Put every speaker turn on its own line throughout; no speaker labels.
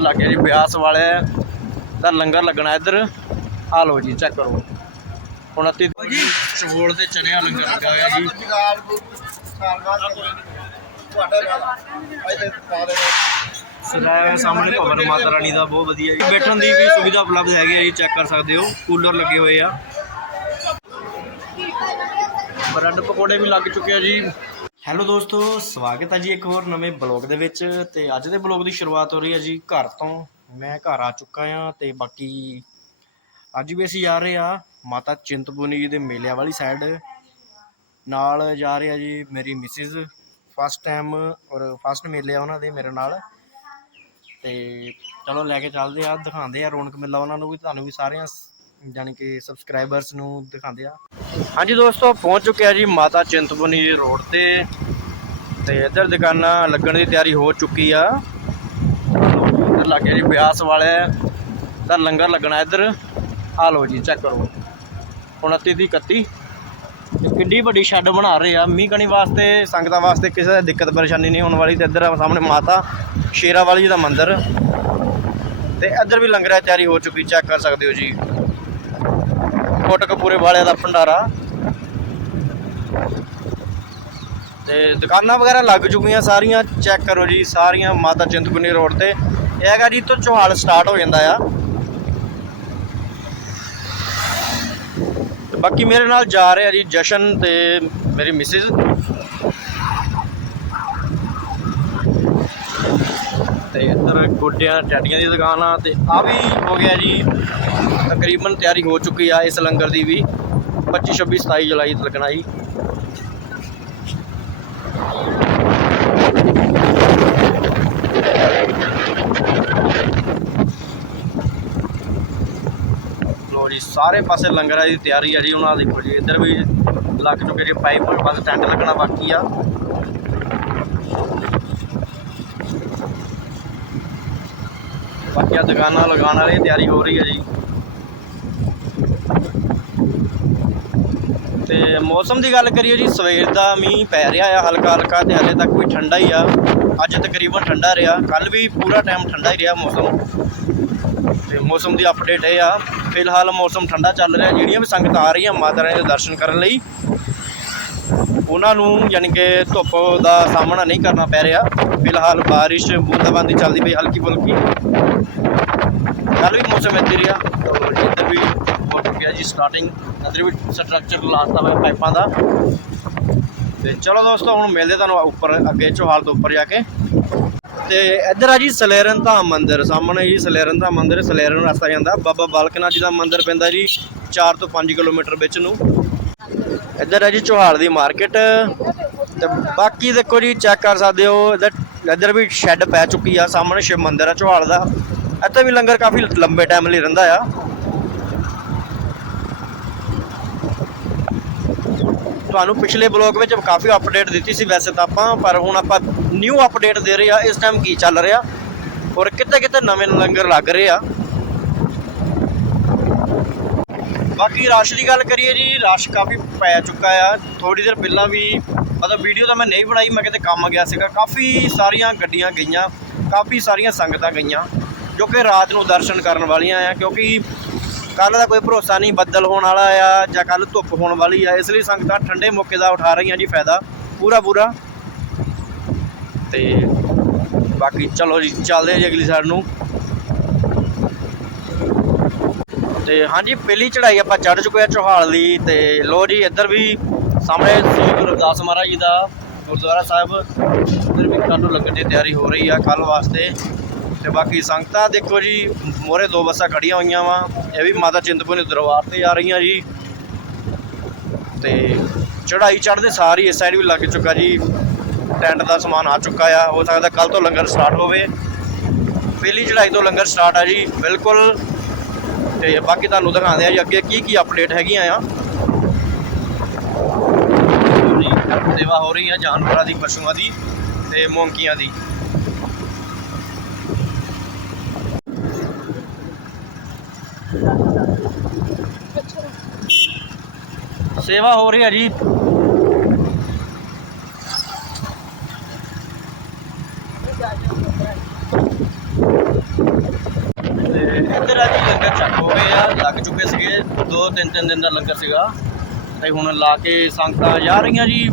ਲੰਗਰ ਲੱਗ ਗਿਆ ਜੀ ਬਿਆਸ ਵਾਲੇ ਦਾ ਲੰਗਰ ਲੱਗਣਾ ਇੱਧਰ। ਆ ਲਓ ਜੀ ਚੈੱਕ ਕਰੋ। 29 ਜੀ ਤੇ ਚਨਿਆ ਲੰਗਰ ਲੱਗਾ ਹੋਇਆ ਜੀ। ਸਦਾ ਸਾਹਮਣੇ ਭਵਨ ਮਾਤਾ ਰਾਣੀ ਦਾ ਬਹੁਤ ਵਧੀਆ ਜੀ। ਬੈਠਣ ਦੀ ਵੀ ਸੁਵਿਧਾ ਉਪਲਬਧ ਹੈਗੀ ਹੈ ਜੀ ਚੈੱਕ ਕਰ ਸਕਦੇ ਹੋ। ਕੂਲਰ ਲੱਗੇ ਹੋਏ ਆ। ਬ੍ਰੈਡ ਪਕੌੜੇ ਵੀ ਲੱਗ ਚੁੱਕੇ ਆ ਜੀ। ਹੈਲੋ ਦੋਸਤੋ, ਸਵਾਗਤ ਹੈ ਜੀ ਇੱਕ ਹੋਰ ਨਵੇਂ ਬਲੌਗ ਦੇ ਵਿੱਚ ਤੇ ਅੱਜ ਦੇ ਬਲੌਗ ਦੀ ਸ਼ੁਰੂਆਤ ਹੋ ਰਹੀ ਹੈ ਜੀ ਘਰ ਤੋਂ। ਮੈਂ ਘਰ ਆ ਚੁੱਕਾ ਆ ਤੇ ਬਾਕੀ ਅੱਜ ਵੀ ਅਸੀਂ ਜਾ ਰਹੇ ਆ ਮਾਤਾ ਚਿੰਤਪੁਰਨੀ ਜੀ ਦੇ ਮੇਲਿਆਂ ਵਾਲੀ ਸਾਈਡ ਨਾਲ ਜਾ ਰਹੇ ਆ ਜੀ ਮੇਰੀ ਮਿਸਿਸ ਫਸਟ ਟਾਈਮ ਔਰ ਫਸਟ ਮੇਲੇ ਆ ਉਹਨਾਂ ਦੇ ਮੇਰੇ ਨਾਲ। ਤੇ ਚਲੋ ਲੈ ਕੇ ਚੱਲਦੇ ਆ ਦਿਖਾਉਂਦੇ ਆ ਰੌਣਕ ਮੇਲਾ ਉਹਨਾਂ ਨੂੰ ਵੀ, ਤੁਹਾਨੂੰ ਵੀ ਸਾਰਿਆਂ ਜਾਨੀ ਕਿ ਸਬਸਕ੍ਰਾਈਬਰਸ ਨੂੰ ਦਿਖਾਉਂਦੇ ਆ। ਹਾਂਜੀ ਦੋਸਤੋ ਪਹੁੰਚ ਚੁੱਕੇ ਆ ਜੀ ਮਾਤਾ ਚਿੰਤਪੁਰਨੀ ਰੋਡ ਤੇ। ਤੇ ਇੱਧਰ ਦੁਕਾਨਾਂ ਲੱਗਣ ਦੀ ਤਿਆਰੀ ਹੋ ਚੁੱਕੀ ਆ। ਇੱਧਰ ਲੱਗ ਗਿਆ ਜੀ ਬਿਆਸ ਵਾਲੇ ਦਾ ਲੰਗਰ ਲੱਗਣਾ ਇੱਧਰ। ਆ ਲਓ ਜੀ ਚੈੱਕ ਕਰੋ। 29 ਦੀ 31 ਤੇ ਕਿੱਡੀ ਵੱਡੀ ਸ਼ੈੱਡ ਬਣਾ ਰਹੇ ਆ। ਮੀਂਹ ਕਣੀ ਵਾਸਤੇ, ਸੰਗਤਾਂ ਵਾਸਤੇ ਕਿਸੇ ਦਾ ਦਿੱਕਤ ਪਰੇਸ਼ਾਨੀ ਨਹੀਂ ਹੋਣ ਵਾਲੀ ਤੇ ਇੱਧਰ ਸਾਹਮਣੇ ਮਾਤਾ ਸ਼ੇਰਾ ਵਾਲੀ ਜੀ ਦਾ ਮੰਦਿਰ। ਤੇ ਇੱਧਰ ਵੀ ਲੰਗਰ ਤਿਆਰੀ ਹੋ ਚੁੱਕੀ ਚੈੱਕ ਕਰ ਸਕਦੇ ਹੋ ਜੀ। ਕੋਟਕਪੂਰੇ ਵਾਲਿਆਂ ਦਾ ਭੰਡਾਰਾ। ਤੇ ਦੁਕਾਨਾਂ ਵਗੈਰਾ ਲੱਗ ਚੁੱਕੀਆਂ ਸਾਰੀਆਂ ਚੈੱਕ ਕਰੋ ਜੀ, ਸਾਰੀਆਂ ਮਾਤਾ ਚਿੰਤਪੁਰਨੀ ਰੋਡ ਤੇ। ਇਹ ਹੈਗਾ ਜੀ ਤੋਂ ਚੋਹਾਲ ਸਟਾਰਟ ਹੋ ਜਾਂਦਾ ਆ। ਬਾਕੀ ਮੇਰੇ ਨਾਲ ਜਾ ਰਹੇ ਆ ਜੀ ਜਸ਼ਨ ਤੇ ਮੇਰੀ ਮਿਸਿਸ ਤੇ ਇੱਧਰ ਗੋਡਿਆਂ ਟੈਡੀਆਂ ਦੀ ਦੁਕਾਨ ਆ ਤੇ ਆ ਵੀ ਹੋ ਗਿਆ ਜੀ। ਤਕਰੀਬਨ ਤਿਆਰੀ ਹੋ ਚੁੱਕੀ ਆ ਇਸ ਲੰਗਰ ਦੀ ਵੀ। 25 26 27 ਜੁਲਾਈ ਤੱਕ ਲੱਗਣਾ ਜੀ। ਲੋ ਜੀ, ਸਾਰੇ ਪਾਸੇ ਲੰਗਰਾਂ ਦੀ ਤਿਆਰੀ ਆ ਜੀ। ਉਹਨਾਂ ਦੇਖੋ ਜੀ, ਇੱਧਰ ਵੀ ਲੱਗ ਚੁੱਕੇ ਜੀ, ਪਾਈਪ ਬਸ ਟੈਂਟ ਲੱਗਣਾ ਬਾਕੀ ਆ। ਆ ਦੁਕਾਨਾਂ ਲਗਾਉਣ ਵਾਲੀ, ਤਿਆਰੀ ਹੋ ਰਹੀ ਹੈ ਜੀ। ਤੇ ਮੌਸਮ ਦੀ ਗੱਲ ਕਰੀਏ ਜੀ, ਸਵੇਰ ਦਾ ਮੀਂਹ ਪੈ ਰਿਹਾ ਆ ਹਲਕਾ ਹਲਕਾ ਤੇ ਹਲੇ ਤੱਕ ਵੀ ਠੰਡਾ ਹੀ ਆ। ਅੱਜ ਤਕਰੀਬਨ ਠੰਡਾ ਰਿਹਾ ਕੱਲ ਵੀ ਪੂਰਾ ਟਾਈਮ ਠੰਡਾ ਹੀ ਰਿਹਾ ਮੌਸਮ। ਤੇ ਮੌਸਮ ਦੀ ਅਪਡੇਟ ਇਹ ਆ, ਫਿਲਹਾਲ ਮੌਸਮ ਠੰਡਾ ਚੱਲ ਰਿਹਾ, ਜਿਹੜੀਆਂ ਵੀ ਸੰਗਤਾਂ ਆ ਰਹੀਆਂ, ਮਾਤਾ ਰਾਣੀ ਦੇ ਦਰਸ਼ਨ ਕਰਨ ਲਈ। ਉਹਨਾਂ ਨੂੰ ਯਾਨੀ ਕਿ ਧੁੱਪ ਦਾ ਸਾਹਮਣਾ ਨਹੀਂ ਕਰਨਾ ਪੈ ਰਿਹਾ। ਫਿਲਹਾਲ ਬਾਰਿਸ਼ ਬੂੰਦਾਬਾਂਦੀ ਚੱਲਦੀ ਪਈ ਹਲਕੀ ਫੁਲਕੀ ਕੱਲ ਵੀ ਮੌਸਮ ਇੱਦਾਂ ਹੀ ਰਿਹਾ। ਇੱਧਰ ਵੀ ਹੋ ਚੁੱਕਿਆ ਜੀ ਸਟਾਰਟਿੰਗ ਇੱਧਰ ਵੀ ਸਟਰਕਚਰ ਲਾਤਾ ਹੋਇਆ ਪਾਈਪਾਂ ਦਾ। ਤੇ ਚਲੋ ਦੋਸਤੋ, ਹੁਣ ਮਿਲਦੇ ਤੁਹਾਨੂੰ ਉੱਪਰ, ਅੱਗੇ ਚੋਹਾਲ ਤੋਂ ਉੱਪਰ ਜਾ ਕੇ। ਤੇ ਇੱਧਰ ਆ ਜੀ ਸਲੇਰਨ ਧਾਮ ਮੰਦਿਰ। ਸਾਹਮਣੇ ਜੀ ਸਲੇਰਨ ਧਾਮ ਮੰਦਿਰ। ਸਲੇਰਨ ਰਸਤਾ ਜਾਂਦਾ। ਬਾਬਾ ਬਾਲਕਨਾਥ ਜੀ ਦਾ ਮੰਦਿਰ ਪੈਂਦਾ ਜੀ 4 ਤੋਂ 5 ਕਿਲੋਮੀਟਰ ਵਿੱਚ ਨੂੰ। ਇੱਧਰ ਹੈ ਜੀ ਚੋਹਾਲ ਦੀ ਮਾਰਕੀਟ। ਤੇ ਬਾਕੀ ਦੇਖੋ ਜੀ ਚੈੱਕ ਕਰ ਸਕਦੇ ਹੋ, ਇੱਧਰ ਇੱਧਰ ਵੀ ਸ਼ੈੱਡ ਪੈ ਚੁੱਕੀ ਆ, ਸਾਹਮਣੇ ਸ਼ਿਵ ਮੰਦਿਰ ਆ ਚੋਹਾਲ ਦਾ। ਇੱਥੇ ਵੀ ਲੰਗਰ ਕਾਫੀ ਲੰਬੇ ਟਾਈਮ ਲਈ ਰਹਿੰਦਾ ਆ। ਤੁਹਾਨੂੰ ਪਿਛਲੇ ਬਲੌਗ ਵਿੱਚ ਕਾਫੀ ਅਪਡੇਟ ਦਿੱਤੀ ਸੀ ਵੈਸੇ ਤਾਂ ਆਪਾਂ, ਪਰ ਹੁਣ ਆਪਾਂ ਨਿਊ ਅਪਡੇਟ ਦੇ ਰਹੇ ਆ, ਇਸ ਟਾਈਮ ਕੀ ਚੱਲ ਰਿਹਾ? ਔਰ ਕਿਤੇ ਕਿਤੇ ਨਵੇਂ ਲੰਗਰ ਲੱਗ ਰਹੇ ਆ? ਬਾਕੀ ਰਸ਼ ਦੀ ਗੱਲ ਕਰੀਏ ਜੀ, ਰਸ਼ ਕਾਫੀ ਪੈ ਚੁੱਕਾ ਆ। ਥੋੜੀ ਦੇਰ ਪਹਿਲਾਂ ਵੀ ਮਤਲਬ ਵੀਡੀਓ ਤਾਂ ਮੈਂ ਨਹੀਂ ਬਣਾਈ, ਮੈਂ ਕਿਤੇ ਕੰਮ ਗਿਆ ਸੀਗਾ। ਕਾਫੀ ਸਾਰੀਆਂ ਗੱਡੀਆਂ ਗਈਆਂ, ਕਾਫੀ ਸਾਰੀਆਂ ਸੰਗਤਾਂ ਗਈਆਂ, ਜੋ ਕਿ ਰਾਤ ਨੂੰ ਦਰਸ਼ਨ ਕਰਨ ਵਾਲੀਆਂ ਆ, ਕਿਉਂਕਿ ਕੱਲ ਦਾ ਕੋਈ ਭਰੋਸਾ ਨਹੀਂ, ਬੱਦਲ ਹੋਣ ਵਾਲਾ ਆ ਜਾਂ ਕੱਲ ਧੁੱਪ ਹੋਣ ਵਾਲੀ ਆ, ਇਸ ਲਈ ਸੰਗਤਾਂ ਠੰਡੇ ਮੌਕੇ ਦਾ ਉਠਾ ਰਹੀਆਂ ਜੀ ਫਾਇਦਾ, ਪੂਰਾ ਪੂਰਾ। ਤੇ ਬਾਕੀ ਚਲੋ ਜੀ, ਚੱਲਦੇ ਜੀ ਅਗਲੀ ਸਾਈਡ ਨੂੰ। ਤੇ ਹਾਂਜੀ, ਪਹਿਲੀ ਚੜਾਈ ਆਪਾਂ ਚੜ ਚੁੱਕੇ ਆ ਚੋਹਾਲ ਦੀ ਤੇ ਲੋ ਜੀ, ਇੱਧਰ ਵੀ ਸਾਹਮਣੇ ਸ੍ਰੀ ਗੁਰੂ ਰਵਿਦਾਸ ਮਹਾਰਾਜ ਜੀ ਦਾ ਗੁਰਦੁਆਰਾ ਸਾਹਿਬ। ਇੱਧਰ ਵੀ ਕਾਟੋ ਲੱਗਣ ਦੀ ਤਿਆਰੀ ਹੋ ਰਹੀ ਆ ਕੱਲ ਵਾਸਤੇ। ਤੇ ਬਾਕੀ ਸੰਗਤਾਂ ਦੇਖੋ ਜੀ ਮੋਰੇ ਦੋ ਬੱਸਾਂ ਖੜੀਆਂ ਹੋਈਆਂ ਵਾ। ਇਹ ਵੀ ਮਾਤਾ ਚਿੰਤਪੁਰਨੀ ਦਰਬਾਰ ਤੇ ਆ ਰਹੀਆਂ ਜੀ। ਤੇ ਚੜਾਈ ਚੜ੍ਹਦੇ ਸਾਰ ਹੀ ਇਸ ਸਾਈਡ ਵੀ ਲੱਗ ਚੁੱਕਾ ਜੀ। ਟੈਂਟ ਦਾ ਸਮਾਨ ਆ ਚੁੱਕਾ ਆ। ਹੋ ਸਕਦਾ ਕੱਲ ਤੋਂ ਲੰਗਰ ਸਟਾਰਟ ਹੋਵੇ। ਪਹਿਲੀ ਚੜਾਈ ਤੋਂ ਲੰਗਰ ਸਟਾਰਟ ਆ ਜੀ। ਬਿਲਕੁਲ ਤੇ ਬਾਕੀ ਤੁਹਾਨੂੰ ਦਿਖਾਉਂਦੇ ਆ ਜੀ ਅੱਗੇ ਕੀ ਕੀ ਅਪਡੇਟ ਹੈਗੀਆਂ ਆ। ਸੇਵਾ ਹੋ ਰਹੀ ਆ ਜਾਨਵਰਾਂ ਦੀ, ਪਸ਼ੂਆਂ ਦੀ ਤੇ ਮੋਂਕੀਆਂ ਦੀ। ਸੇਵਾ ਹੋ ਰਹੀ ਆ ਜੀ। ਚੈੱਕ ਹੋ ਗਏ ਆ, ਲੱਗ ਚੁੱਕੇ ਸੀਗੇ। ਦੋ, ਤਿੰਨ ਤਿੰਨ ਦਿਨ ਦਾ ਲੰਗਰ ਸੀਗਾ। ਤੇ ਹੁਣ ਲਾ ਕੇ ਸੰਗਤਾਂ ਜਾ ਰਹੀਆਂ ਜੀ।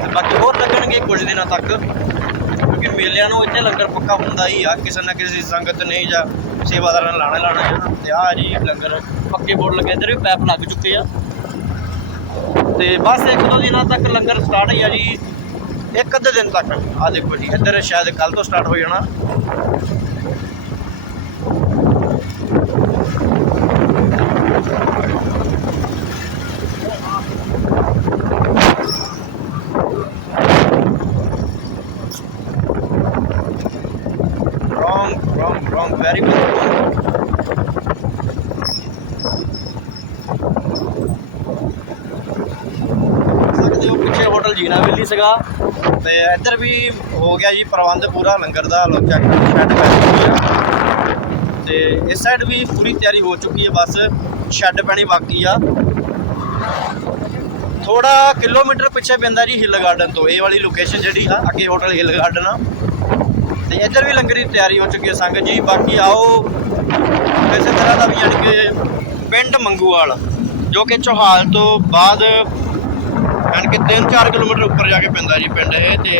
ਤੇ ਬਾਕੀ ਹੋਰ ਲੱਗਣਗੇ ਕੁਝ ਦਿਨਾਂ ਤੱਕ। ਕਿਉਂਕਿ ਮੇਲਿਆਂ ਨੂੰ ਇੱਥੇ ਲੰਗਰ ਪੱਕਾ ਹੁੰਦਾ ਹੀ ਆ। ਕਿਸੇ ਨਾ ਕਿਸੇ ਸੰਗਤ ਨੇ ਜਾਂ ਸੇਵਾਦਾਰਾਂ ਨੇ ਲਾਣਾ ਲਾਣਾ ਆ ਤੇ ਆ ਜੀ ਲੰਗਰ ਪੱਕੇ ਬੋਰਡ ਲੱਗੇ ਇੱਧਰ ਵੀ, ਪੈਪ ਲੱਗ ਚੁੱਕੇ ਆ। ਤੇ ਬਸ ਇੱਕ ਦੋ ਦਿਨਾਂ ਤੱਕ ਲੰਗਰ ਸਟਾਰਟ ਹੀ ਆ ਜੀ। ਇੱਕ ਅੱਧੇ ਦਿਨ ਤੱਕ। ਆ ਦੇਖੋ ਜੀ, ਇੱਧਰ ਸ਼ਾਇਦ ਕੱਲ ਤੋਂ ਸਟਾਰਟ ਹੋ ਜਾਣਾ। ਹੋਟਲ ਜੀਨਾ ਵੈਲੀ ਸੀਗਾ। ਤੇ ਇੱਧਰ ਵੀ ਹੋ ਗਿਆ ਜੀ ਪ੍ਰਬੰਧ ਪੂਰਾ, ਲੰਗਰ ਦਾ, ਲੋ ਚੈੱਕ ਸ਼ੈੱਡ ਪੈ ਚੁੱਕੀ ਆ। ਤੇ ਇਸ ਸਾਈਡ ਵੀ ਪੂਰੀ ਤਿਆਰੀ ਹੋ ਚੁੱਕੀ ਹੈ ਬਸ ਸ਼ੈੱਡ ਪੈਣੀ ਬਾਕੀ ਆ। ਥੋੜਾ ਕਿਲੋਮੀਟਰ ਪਿੱਛੇ ਪੈਂਦਾ ਜੀ ਹਿੱਲ ਗਾਰਡਨ ਤੋਂ। ਇਹ ਵਾਲੀ ਲੋਕੇਸ਼ਨ ਜਿਹੜੀ ਆ, ਅੱਗੇ ਹੋਟਲ ਹਿੱਲ ਗਾਰਡਨ ਆ। ਤੇ ਇੱਧਰ ਵੀ ਲੰਗਰ ਦੀ ਤਿਆਰੀ ਹੋ ਚੁੱਕੀ ਹੈ ਸੰਗਤ ਜੀ। ਬਾਕੀ ਆਓ, ਕਿਸੇ ਤਰ੍ਹਾਂ ਦਾ ਵੀ ਯਾਨੀ ਕਿ ਪਿੰਡ ਮੰਗੂਵਾਲ, ਜੋ ਕਿ ਚੋਹਾਲ ਤੋਂ ਬਾਅਦ ਯਾਨੀ ਕਿ 3-4 ਕਿਲੋਮੀਟਰ ਉੱਪਰ ਜਾ ਕੇ ਪੈਂਦਾ ਜੀ ਪਿੰਡ ਇਹ ਤੇ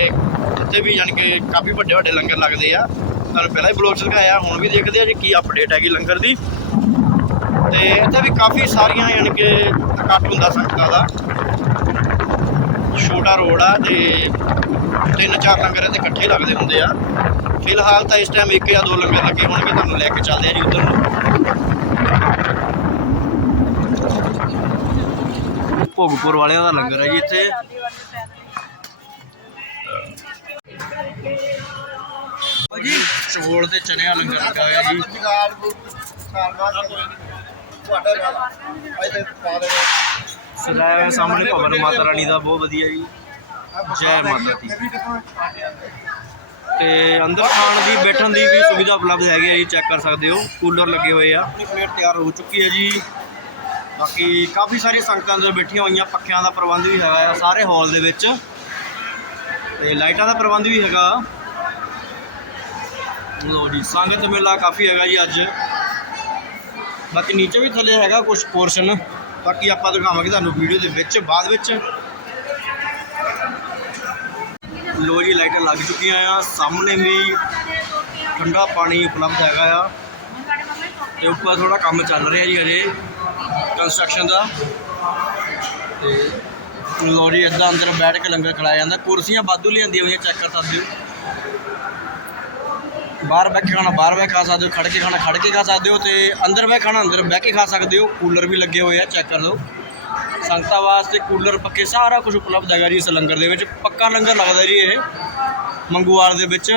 ਇੱਥੇ ਵੀ ਯਾਨੀ ਕਿ ਕਾਫੀ ਵੱਡੇ ਵੱਡੇ ਲੰਗਰ ਲੱਗਦੇ ਆ। ਤੁਹਾਨੂੰ ਪਹਿਲਾਂ ਹੀ ਬਲੌਗ 'ਚ ਦਿਖਾਇਆ, ਹੁਣ ਵੀ ਦੇਖਦੇ ਆ ਜੀ ਕੀ ਅਪਡੇਟ ਹੈਗੀ ਲੰਗਰ ਦੀ। ਤੇ ਇੱਥੇ ਵੀ ਕਾਫੀ ਸਾਰੀਆਂ ਯਾਨੀ ਕਿ ਇਕੱਠ ਹੁੰਦਾ ਸੰਗਤਾਂ ਦਾ। ਛੋਟਾ ਰੋਡ ਆ ਤੇ ਤਿੰਨ ਚਾਰ ਲੰਗਰ ਇੱਥੇ ਇਕੱਠੇ ਲੱਗਦੇ ਹੁੰਦੇ ਆ। ਫਿਲਹਾਲ ਤਾਂ ਇਸ ਟਾਈਮ ਇੱਕ ਜਾਂ ਦੋ ਲੰਗਰ ਲੱਗੇ ਹੋਣਗੇ, ਤੁਹਾਨੂੰ ਲੈ ਕੇ ਚੱਲਦੇ ਆ ਜੀ ਉੱਧਰ ਨੂੰ। ਭੋਗਪੁਰ ਵਾਲਿਆਂ ਦਾ ਲੰਗਰ ਹੈ ਜੀ ਇੱਥੇ। ਜੀ ਚੋਲ ਤੇ ਚਨਿਆਂ ਲੰਗਰ ਲੱਗਾ ਹੋਇਆ ਜੀ। ਸਲਾਹ ਸਾਹਮਣੇ ਭਵਨ ਮਾਤਾ ਰਾਣੀ ਦਾ, ਬਹੁਤ ਵਧੀਆ ਜੀ। ਜੈ ਮਾਤਾ ਦੀ। ਤੇ ਅੰਦਰ ਖਾਣ ਦੀ, ਬੈਠਣ ਦੀ ਵੀ ਸੁਵਿਧਾ ਉਪਲਬਧ ਹੈਗੀ ਹੈ ਜੀ, ਚੈੱਕ ਕਰ ਸਕਦੇ ਹੋ। ਕੂਲਰ ਲੱਗੇ ਹੋਏ ਆ। ਆਪਣੀ ਪਲੇਟ ਤਿਆਰ ਹੋ ਚੁੱਕੀ ਹੈ ਜੀ। ਬਾਕੀ ਕਾਫੀ ਸਾਰੀਆਂ ਸੰਗਤਾਂ ਅੰਦਰ ਬੈਠੀਆਂ ਹੋਈਆਂ, ਪੱਖਿਆਂ ਦਾ ਪ੍ਰਬੰਧ ਵੀ ਹੈਗਾ ਆ ਸਾਰੇ ਹਾਲ ਦੇ ਵਿੱਚ। ਤੇ ਲਾਈਟਾਂ ਦਾ ਪ੍ਰਬੰਧ ਵੀ ਹੈਗਾ। ਲੋ ਜੀ, ਸੰਗਤ ਮੇਲਾ ਕਾਫੀ ਹੈਗਾ ਜੀ ਅੱਜ। ਬਾਕੀ ਨੀਚੇ ਵੀ ਥੱਲੇ ਹੈਗਾ ਕੁਝ ਪੋਰਸ਼ਨ ਬਾਕੀ ਆਪਾਂ ਦਿਖਾਵਾਂਗੇ ਤੁਹਾਨੂੰ ਵੀਡੀਓ ਦੇ ਵਿੱਚ, ਬਾਅਦ ਵਿੱਚ। ਲੋ ਜੀ, ਲਾਈਟਾਂ ਲੱਗ ਚੁੱਕੀਆਂ ਆ। ਸਾਹਮਣੇ ਵੀ ਠੰਡਾ ਪਾਣੀ ਉਪਲਬਧ ਹੈਗਾ ਆ। ਤੇ ਉੱਪਰ ਥੋੜਾ ਕੰਮ ਚੱਲ ਰਿਹਾ ਜੀ ਅਜੇ ਕੰਸਟਰਕਸ਼ਨ ਦਾ। ਤੇ ਲੋਰੀ ਜੀ ਅੰਦਰ ਬੈਠ ਕੇ ਲੰਗਰ ਖੜਾਇਆ ਜਾਂਦਾ। ਕੁਰਸੀਆਂ ਵਾਧੂ ਲਿਆਂਦੀਆਂ ਹੋਈਆਂ ਚੈੱਕ ਕਰ ਸਕਦੇ ਹੋ। ਬਾਹਰ ਬਹਿ ਕੇ ਖਾਣਾ, ਬਾਹਰ ਬਹਿ ਕੇ ਖਾ ਸਕਦੇ ਹੋ, ਖੜ ਕੇ ਖਾਣਾ, ਖੜ ਕੇ ਖਾ ਸਕਦੇ ਹੋ ਤੇ ਅੰਦਰ ਬਹਿ ਖਾਣਾ, ਅੰਦਰ ਬਹਿ ਕੇ ਖਾ ਸਕਦੇ ਹੋ। ਕੂਲਰ ਵੀ ਲੱਗੇ ਹੋਏ ਆ ਚੈੱਕ ਕਰ ਲਓ। ਸੰਗਤਾਂ ਵਾਸਤੇ ਕੂਲਰ ਪੱਕੇ ਸਾਰਾ ਕੁਝ ਉਪਲਬਧ ਹੈਗਾ ਜੀ ਇਸ ਲੰਗਰ ਦੇ ਵਿੱਚ। ਪੱਕਾ ਲੰਗਰ ਲੱਗਦਾ ਜੀ ਇਹ। ਮੰਗੂਵਾਲ ਦੇ ਵਿੱਚ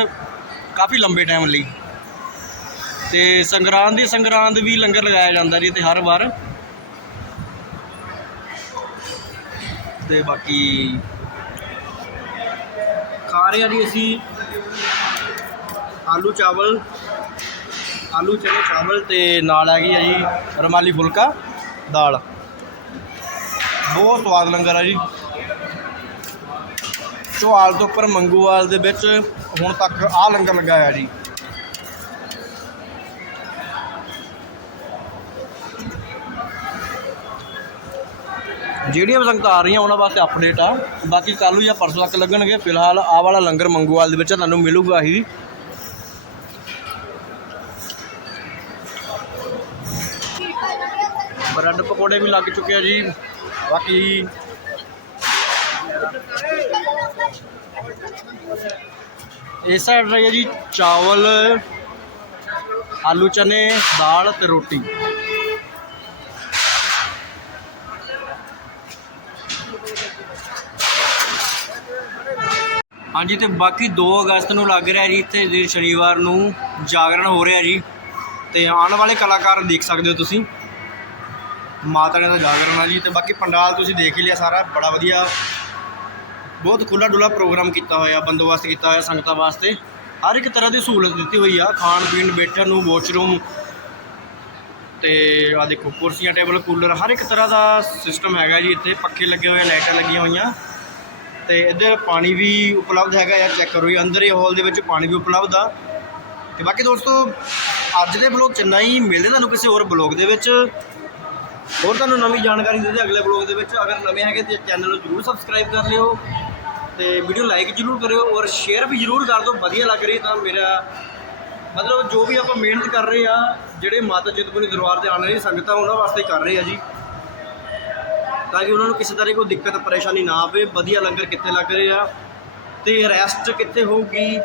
ਕਾਫੀ ਲੰਬੇ ਟਾਈਮ ਲਈ। ਤੇ ਸੰਗਰਾਂਦ ਦੀ ਸੰਗਰਾਂਦ ਵੀ ਲੰਗਰ ਲਗਾਇਆ ਜਾਂਦਾ ਜੀ ਤੇ ਹਰ ਵਾਰ। ਤੇ ਬਾਕੀ ਖਾ ਰਹੇ ਆ ਜੀ ਅਸੀਂ ਆਲੂ ਚਾਵਲ, ਆਲੂ ਚਨੇ ਚਾਵਲ ਤੇ ਨਾਲ ਹੈਗੀ ਆ ਜੀ ਰਮਾਲੀ ਫੁਲਕਾ, ਦਾਲ। ਬਹੁਤ ਸਵਾਦ ਲੰਗਰ ਆ ਜੀ। ਚੋਹਾਲ ਤੋਂ ਉੱਪਰ ਮੰਗੂਵਾਲ ਦੇ ਵਿੱਚ ਹੁਣ ਤੱਕ ਆ ਲੰਗਰ ਲੱਗਾ ਹੋਇਆ ਜੀ। ਜਿਹੜੀਆਂ ਵੀ ਸੰਗਤਾਂ ਆ ਰਹੀਆਂ, ਉਹਨਾਂ ਵਾਸਤੇ ਅਪਡੇਟ ਆ। ਬਾਕੀ ਕੱਲ੍ਹ ਨੂੰ ਜਾਂ ਪਰਸੋਂ ਤੱਕ ਲੱਗਣਗੇ। ਫਿਲਹਾਲ ਆਹ ਵਾਲਾ ਲੰਗਰ ਮੰਗੂਵਾਲ ਦੇ ਵਿੱਚ ਤੁਹਾਨੂੰ ਮਿਲੂਗਾ ਹੀ। ਬ੍ਰੈਡ ਪਕੌੜੇ ਵੀ ਲੱਗ ਚੁੱਕੇ ਆ ਜੀ। ਬਾਕੀ ਇਸ ਸਾਈਡ ਰਹੀ ਹੈ ਜੀ ਚਾਵਲ, ਆਲੂ ਚਨੇ, ਦਾਲ ਤੇ ਰੋਟੀ। ਹਾਂਜੀ, ਤੇ ਬਾਕੀ 2 ਅਗਸਤ ਨੂੰ ਲੱਗ ਰਿਹਾ ਜੀ ਇੱਥੇ ਜੀ ਸ਼ਨੀਵਾਰ ਨੂੰ ਜਾਗਰਣ ਹੋ ਰਿਹਾ ਜੀ। ਤੇ ਆਉਣ ਵਾਲੇ ਕਲਾਕਾਰ ਦੇਖ ਸਕਦੇ ਹੋ ਤੁਸੀਂ। ਮਾਤਾ ਰਾਣੀ ਦਾ ਜਾਗਰਣ ਆ ਜੀ, ਤੇ ਬਾਕੀ ਪੰਡਾਲ ਤੁਸੀਂ ਦੇਖ ਹੀ ਲਿਆ ਸਾਰਾ। ਬੜਾ ਵਧੀਆ, ਬਹੁਤ ਖੁੱਲਾ ਡੁੱਲਾ ਪ੍ਰੋਗਰਾਮ ਕੀਤਾ ਹੋਇਆ, ਬੰਦੋਬਸਤ ਕੀਤਾ ਹੋਇਆ ਸੰਗਤਾਂ ਵਾਸਤੇ। ਹਰ ਇੱਕ ਤਰ੍ਹਾਂ ਦੀ ਸਹੂਲਤ ਦਿੱਤੀ ਹੋਈ ਆ, ਖਾਣ ਪੀਣ, ਬੈਠਣ ਨੂੰ, ਵਾਸ਼ਰੂਮ। ਤੇ ਆ ਦੇਖੋ, ਕੁਰਸੀਆਂ, ਟੇਬਲ, ਕੂਲਰ, ਹਰ ਇੱਕ ਤਰ੍ਹਾਂ ਦਾ ਸਿਸਟਮ ਹੈਗਾ ਜੀ ਇੱਥੇ। ਪੱਖੇ ਲੱਗੇ ਹੋਏ ਲਾਈਟਾਂ ਲੱਗੀਆਂ ਹੋਈਆਂ। ਤੇ ਇੱਧਰ ਪਾਣੀ ਵੀ ਉਪਲਬਧ ਹੈਗਾ ਆ ਚੈੱਕ ਕਰੋ ਜੀ, ਅੰਦਰ ਹੀ ਹਾਲ ਦੇ ਵਿੱਚ ਪਾਣੀ ਵੀ ਉਪਲਬਧ ਆ। ਤੇ ਬਾਕੀ ਦੋਸਤੋ, ਅੱਜ ਦੇ ਬਲੌਗ ਚ ਇੰਨਾ ਹੀ, ਮਿਲਦੇ ਤੁਹਾਨੂੰ ਕਿਸੇ ਹੋਰ ਬਲੌਗ ਦੇ ਵਿੱਚ। ਹੋਰ ਤੁਹਾਨੂੰ ਨਵੀਂ ਜਾਣਕਾਰੀ ਦੇ ਦੇ ਅਗਲੇ ਬਲੌਗ ਦੇ ਵਿੱਚ। ਅਗਰ ਨਵੇਂ ਹੈਗੇ ਤੇ ਚੈਨਲ ਨੂੰ ਜਰੂਰ ਸਬਸਕ੍ਰਾਈਬ ਕਰ ਲਿਓ। ਤੇ ਵੀਡੀਓ ਲਾਈਕ ਜਰੂਰ ਕਰਿਓ ਔਰ ਸ਼ੇਅਰ ਵੀ ਜਰੂਰ ਕਰ ਦਿਓ। ਵਧੀਆ ਲੱਗ ਰਹੀ ਤਾਂ ਮੇਰਾ, ਮਤਲਬ ਜੋ ਵੀ ਆਪਾਂ ਮਿਹਨਤ ਕਰ ਰਹੇ ਆ, ਜਿਹੜੇ ਮਾਤਾ ਚਿੰਤਪੁਰਨੀ ਦਰਬਾਰ ਤੇ ਆਉਣ ਵਾਲੀ ਸੰਗਤਾਂ ਉਹਨਾਂ ਵਾਸਤੇ ਕਰ ਰਹੇ ਆ ਜੀ। ਤਾਂ ਕਿ ਉਹਨਾਂ ਨੂੰ ਕਿਸੇ ਤਰ੍ਹਾਂ ਕੋਈ ਦਿੱਕਤ, ਪਰੇਸ਼ਾਨੀ ਨਾ ਆਵੇ। ਵਧੀਆ ਲੰਗਰ ਕਿੱਥੇ ਲੱਗ ਰਿਹਾ ਅਤੇ ਰੈਸਟ ਕਿੱਥੇ ਹੋਊਗੀ?